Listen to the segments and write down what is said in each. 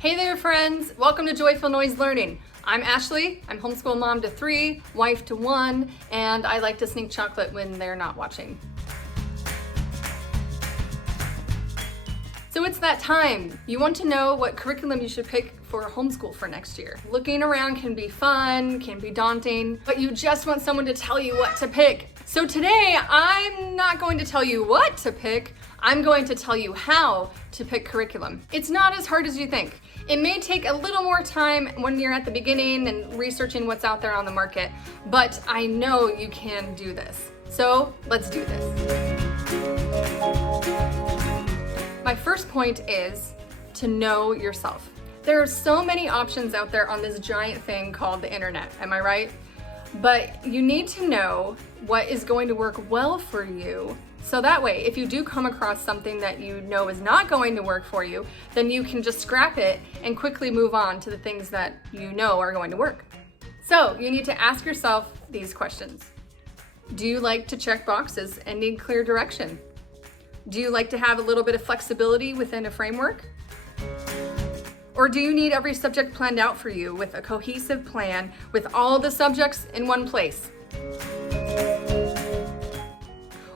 Hey there friends, welcome to Joyful Noise Learning. I'm Ashley, I'm homeschool mom to 3, wife to 1, and I like to sneak chocolate when they're not watching. So it's that time. You want to know what curriculum you should pick for homeschool for next year. Looking around can be fun, can be daunting, but you just want someone to tell you what to pick. So today, I'm not going to tell you what to pick, I'm going to tell you how to pick curriculum. It's not as hard as you think. It may take a little more time when you're at the beginning and researching what's out there on the market, but I know you can do this. So let's do this. My first point is to know yourself. There are so many options out there on this giant thing called the internet, am I right? But you need to know what is going to work well for you. So that way, if you do come across something that you know is not going to work for you, then you can just scrap it and quickly move on to the things that you know are going to work. So you need to ask yourself these questions. Do you like to check boxes and need clear direction? Do you like to have a little bit of flexibility within a framework? Or do you need every subject planned out for you with a cohesive plan with all the subjects in one place?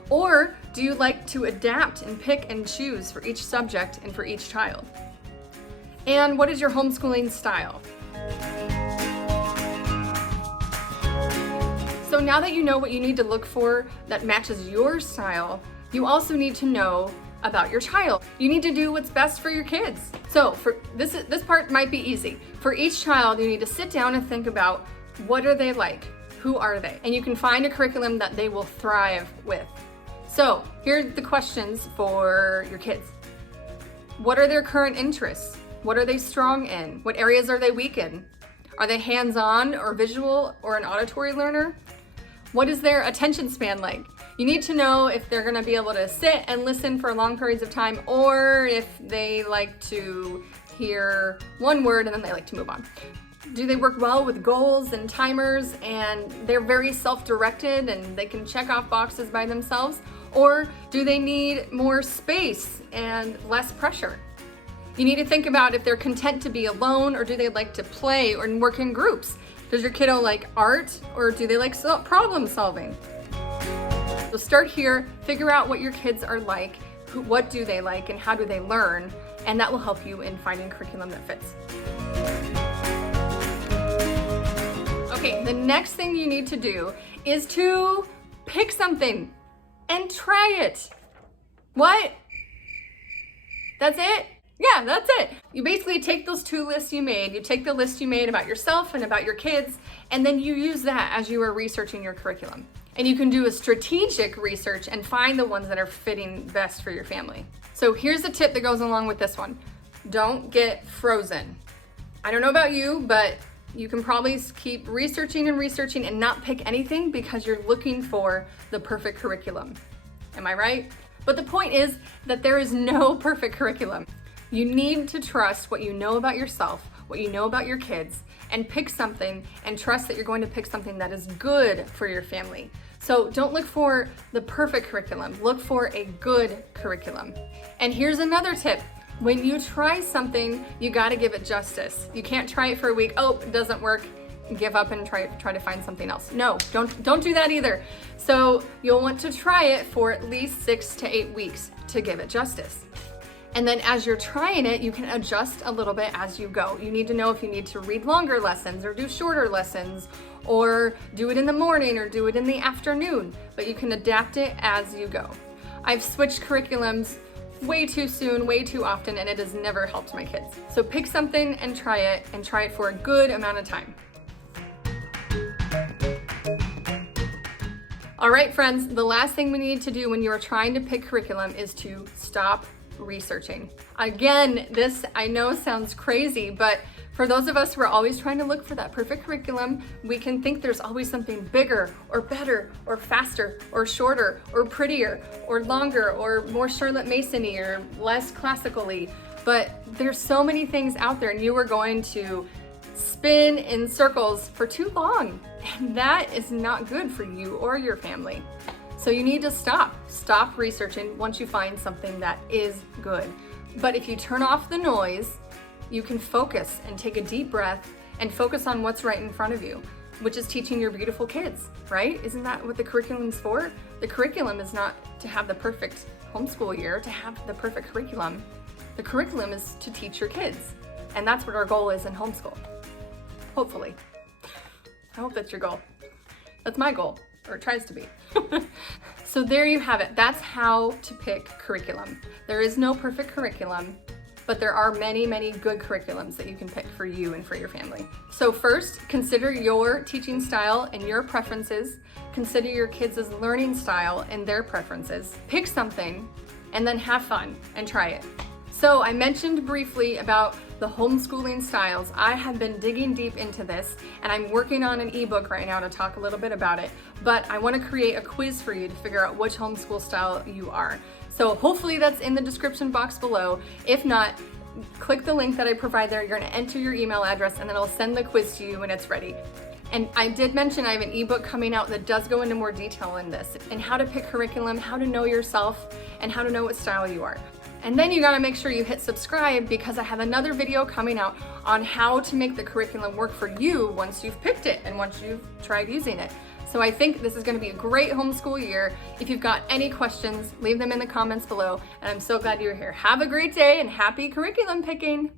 Or do you like to adapt and pick and choose for each subject and for each child? And what is your homeschooling style? So now that you know what you need to look for that matches your style, you also need to know about your child. You need to do what's best for your kids. So for this part might be easy. For each child, you need to sit down and think about what are they like? Who are they? And you can find a curriculum that they will thrive with. So here's the questions for your kids. What are their current interests? What are they strong in? What areas are they weak in? Are they hands-on or visual or an auditory learner? What is their attention span like? You need to know if they're gonna be able to sit and listen for long periods of time or if they like to hear one word and then they like to move on. Do they work well with goals and timers and they're very self-directed and they can check off boxes by themselves? Or do they need more space and less pressure? You need to think about if they're content to be alone or do they like to play or work in groups? Does your kiddo like art or do they like problem solving? So start here, figure out what your kids are like, what do they like and how do they learn, and that will help you in finding curriculum that fits. Okay, the next thing you need to do is to pick something and try it. What? That's it? Yeah, that's it. You basically take those two lists you made, you take the list you made about yourself and about your kids, and then you use that as you are researching your curriculum. And you can do a strategic research and find the ones that are fitting best for your family. So here's a tip that goes along with this one. Don't get frozen. I don't know about you, but you can probably keep researching and not pick anything because you're looking for the perfect curriculum. Am I right? But the point is that there is no perfect curriculum. You need to trust what you know about yourself, what you know about your kids, and pick something and trust that you're going to pick something that is good for your family. So don't look for the perfect curriculum, look for a good curriculum. And here's another tip. When you try something, you gotta give it justice. You can't try it for a week, oh, it doesn't work, give up and try to find something else. No, don't do that either. So you'll want to try it for at least 6 to 8 weeks to give it justice. And then as you're trying it, you can adjust a little bit as you go. You need to know if you need to read longer lessons or do shorter lessons or do it in the morning or do it in the afternoon, but you can adapt it as you go. I've switched curriculums way too soon, way too often, and it has never helped my kids. So pick something and try it for a good amount of time. All right, friends, the last thing we need to do when you are trying to pick curriculum is to stop researching. Again, this I know sounds crazy, but for those of us who are always trying to look for that perfect curriculum, we can think there's always something bigger or better or faster or shorter or prettier or longer or more Charlotte Mason-y or less classically. But there's so many things out there and you are going to spin in circles for too long. And that is not good for you or your family. So you need to stop researching once you find something that is good. But if you turn off the noise, you can focus and take a deep breath and focus on what's right in front of you, which is teaching your beautiful kids, right? Isn't that what the curriculum's for? The curriculum is not to have the perfect homeschool year, to have the perfect curriculum. The curriculum is to teach your kids. And that's what our goal is in homeschool. Hopefully. I hope that's your goal. That's my goal, or it tries to be. So there you have it. That's how to pick curriculum. There is no perfect curriculum, but there are many, many good curriculums that you can pick for you and for your family. So first, consider your teaching style and your preferences. Consider your kids' learning style and their preferences. Pick something and then have fun and try it. So I mentioned briefly about the homeschooling styles. I have been digging deep into this, and I'm working on an ebook right now to talk a little bit about it, but I want to create a quiz for you to figure out which homeschool style you are. So hopefully that's in the description box below. If not, click the link that I provide there. You're going to enter your email address, and then I'll send the quiz to you when it's ready. And I did mention I have an ebook coming out that does go into more detail in this, and how to pick curriculum, how to know yourself, and how to know what style you are. And then you gotta make sure you hit subscribe, because I have another video coming out on how to make the curriculum work for you once you've picked it and once you've tried using it. So I think this is gonna be a great homeschool year. If you've got any questions, leave them in the comments below, and I'm so glad you're here. Have a great day and happy curriculum picking.